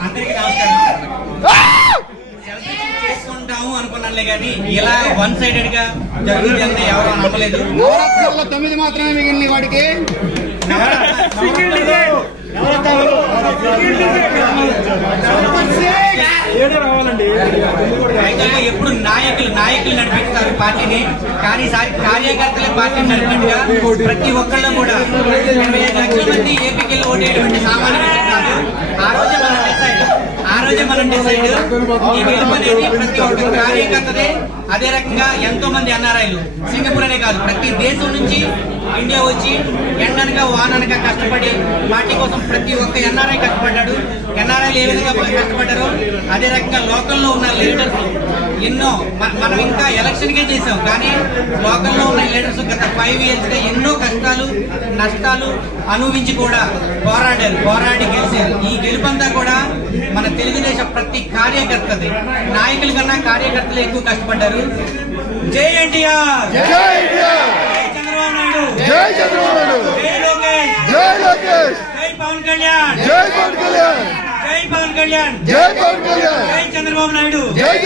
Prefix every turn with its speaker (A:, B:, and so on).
A: ఆంధ్రప్రదేశ్!
B: చేసుకుంటాము అనుకున్నానులే కానీ ఇలా వన్ సైడెడ్గా జరుగుతుంది ఎవరు
C: నవరాత్రుల్లో తొమ్మిది మాత్రమే మిగిలిన వాడికి.
B: ఎప్పుడు నాయకులు నాయకులు నడిపిస్తారు పార్టీని. కానీ కార్యకర్తలే పార్టీని నడిపినట్టుగా ప్రతి ఒక్కళ్ళు కూడా మనం ఈ గెలుపు అనేది ప్రతి ఒక్క కార్యకర్తదే అదే రకంగా ఎంతో మంది ఎన్ఆర్ఐలు సింగపూర్ అనే కాదు ప్రతి దేశం నుంచి ఇండియా వచ్చి ఎండనగా వాననగా కష్టపడి పార్టీ కోసం ప్రతి ఒక్క ఎన్ఆర్ఐ కష్టపడ్డాడు. ఎన్ఆర్ఐలు ఏ విధంగా కష్టపడ్డారో అదే రకంగా లోకల్లో ఉన్న లీడర్స్ ఎన్నో మనం ఇంకా ఎలక్షన్కే చేసాం కానీ లోకల్లో ఉన్న లీడర్స్ గత ఫైవ్ ఇయర్స్గా ఎన్నో కష్టాలు నష్టాలు అనుభవించి కూడా పోరాడారు పోరాడి గెలిచారు. ఈ గెలుపంతా కూడా మన తెలుగుదేశం ప్రతి కార్యకర్తది. నాయకుల కన్నా కార్యకర్తలు ఎక్కువ కష్టపడ్డారు. జై ఎన్టీఆర్! చంద్రబాబు నాయుడు!
A: జై చంద్రబాబు
B: జై లోకేష్!
A: జై లోకేష్!
B: జై పవన్ కళ్యాణ్!
A: జై పవన్ కళ్యాణ్!
B: జై పవన్ కళ్యాణ్!
A: జై పవన్ కళ్యాణ్!
B: జై చంద్రబాబు నాయుడు!
A: జై